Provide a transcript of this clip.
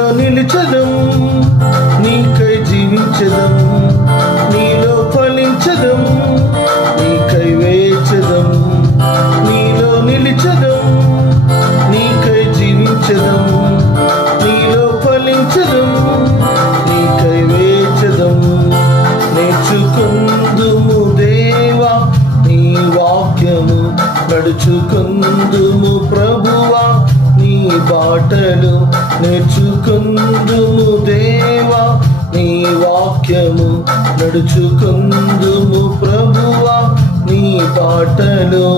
నీలో నిలిచదం, నీకై జీవించదం, నీలో ఫలించదం, నీకై వేచదం. నీలో నిలిచదం, నీకై జీవించదం, నీలో ఫలించదం, నీకై వేచదం. నేర్చుకుందుము దేవా నీ వాక్యము, నడుచుకుందుము ప్రభువా నీ బాటలు. నేర్చుకుందుము దేవా నీ వాక్యము, నడుచుకుందుము ప్రభువా నీ బాటలు.